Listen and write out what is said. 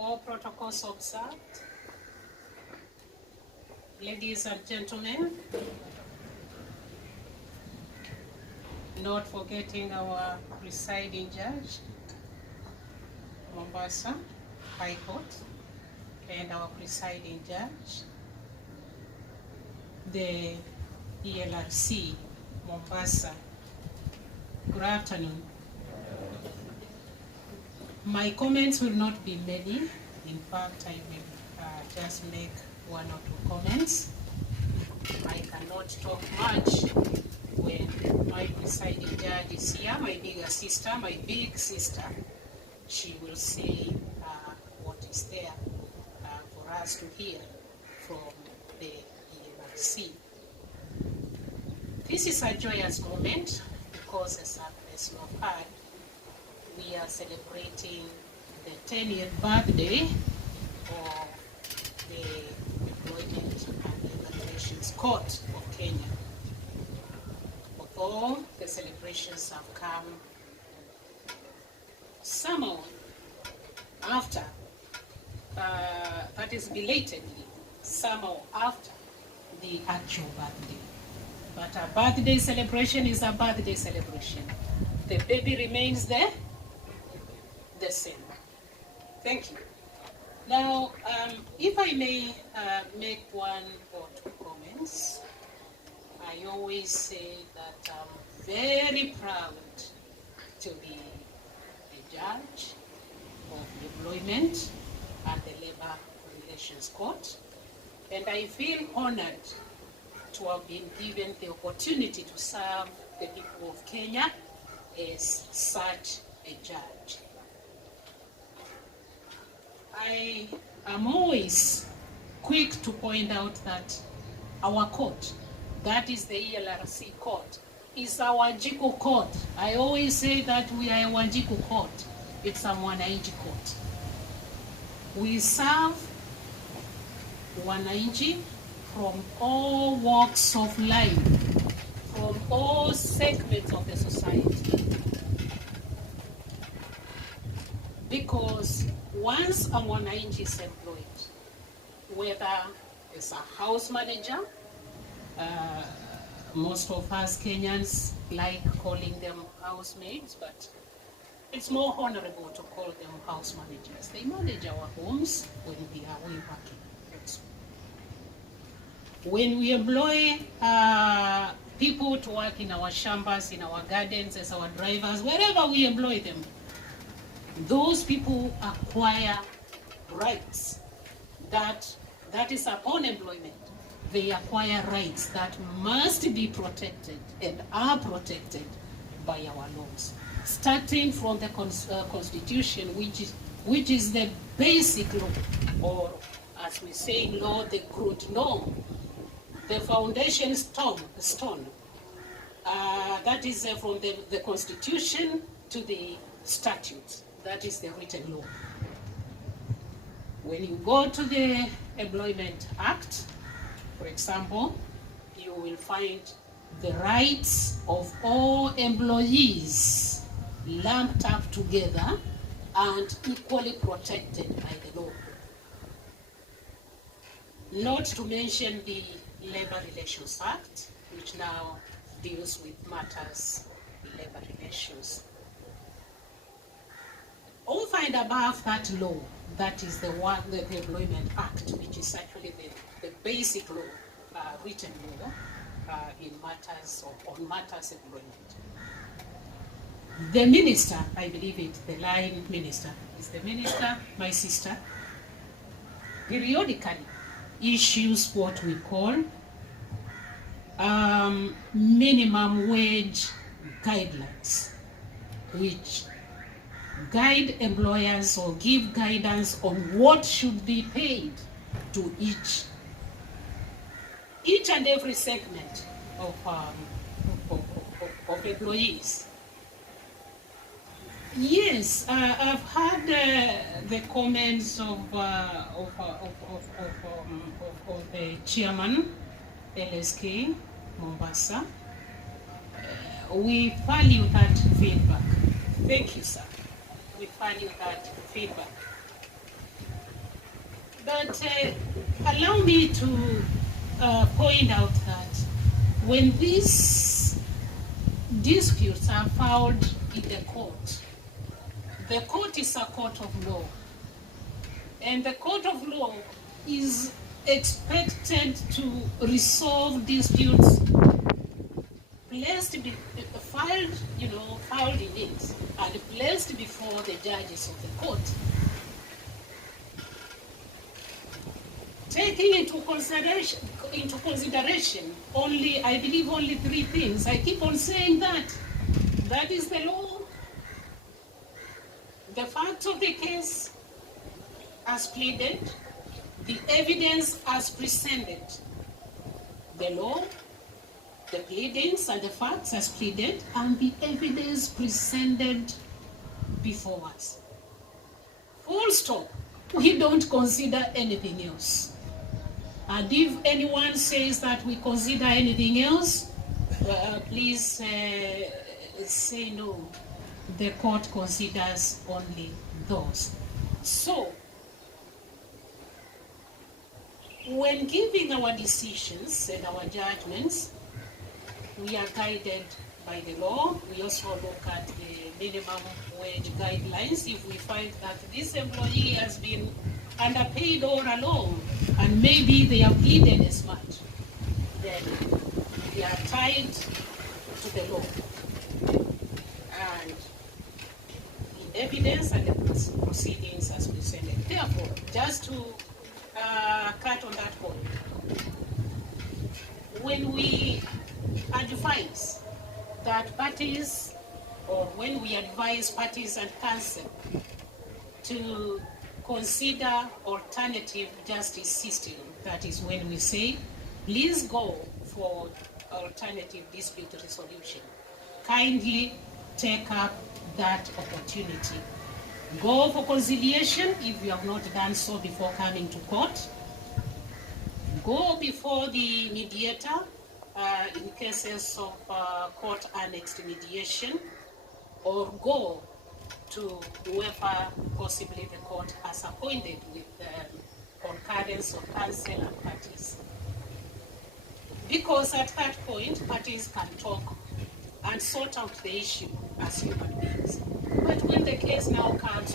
All protocols observed. Ladies and gentlemen, not forgetting our presiding judge, Nombasa High Court, and our presiding judge, the ELRC, Mombasa. Good afternoon. My comments will not be many. In fact, I will just make one or two comments. I cannot talk much when my presiding judge is here, my bigger sister, my big sister. She will say what is there for us to hear from the ELRC. This is a joyous moment because, as you have heard, we are celebrating the 10th birthday of the Employment and Labor Relations Court of Kenya. Although the celebrations have come somehow after, that is belatedly, somehow after the actual birthday. But a birthday celebration is a birthday celebration. The baby remains there, the same. Thank you. Now, if I may make one or two comments, I always say that I'm very proud to be a judge of the Employment and the Labor Relations Court, and I feel honored to have been given the opportunity to serve the people of Kenya as such a judge. I am always quick to point out that our court, that is the ELRC court, is a Wanjiku court. I always say that we are a Wanjiku court. It's a Mwananchi court. We serve Wananchi from all walks of life, from all segments of the society. Because once a Mwananchi is employed, whether it's a house manager, most of us Kenyans like calling them housemaids, but it's more honorable to call them house managers. They manage our homes when we are away working. When we employ people to work in our shambas, in our gardens, as our drivers, wherever we employ them, those people acquire rights that is upon employment. They acquire rights that must be protected and are protected by our laws, starting from the Constitution, which is the basic law, or as we say in law, the Grundnorm, the foundation stone. That is from the Constitution to the statutes. That is the written law. When you go to the Employment Act, for example, you will find the rights of all employees lumped up together and equally protected by the law. Not to mention the Labor Relations Act, which now deals with matters labor relations. Over and above that law, that is the Employment Act, which is actually the basic law, written law, in matters on matters employment. The minister, I believe it, the line minister, is the minister, my sister, periodically issues what we call minimum wage guidelines, which guide employers or give guidance on what should be paid to each and every segment of employees. Yes, I've heard the comments of the chairman, LSK, Mombasa. We value that feedback. Thank you, sir. We value that feedback. But allow me to point out that when these disputes are filed in the court is a court of law. And the court of law is expected to resolve disputes filed in it and placed before the judges of the court. Taking into consideration only, I believe, only three things. I keep on saying that. That is the law, the facts of the case as pleaded, the evidence as presented. The law, the pleadings and the facts as pleaded, and the evidence presented before us. Full stop. We don't consider anything else. And if anyone says that we consider anything else, please say no. The court considers only those. So, when giving our decisions and our judgments, we are guided by the law. We also look at the minimum wage guidelines. If we find that this employee has been underpaid all along, and maybe they have pleaded as much, then we are tied to the law. And in evidence and the proceedings as presented. Therefore, just to cut on that point, when we advise that parties, or when we advise parties and counsel to consider alternative justice system, that is when we say, please go for alternative dispute resolution. Kindly take up that opportunity. Go for conciliation if you have not done so before coming to court. Go before the mediator in cases of court-annexed mediation, or go to whoever possibly the court has appointed with concurrence of counsel and parties. Because at that point, parties can talk and sort out the issue as human beings. But when the case now comes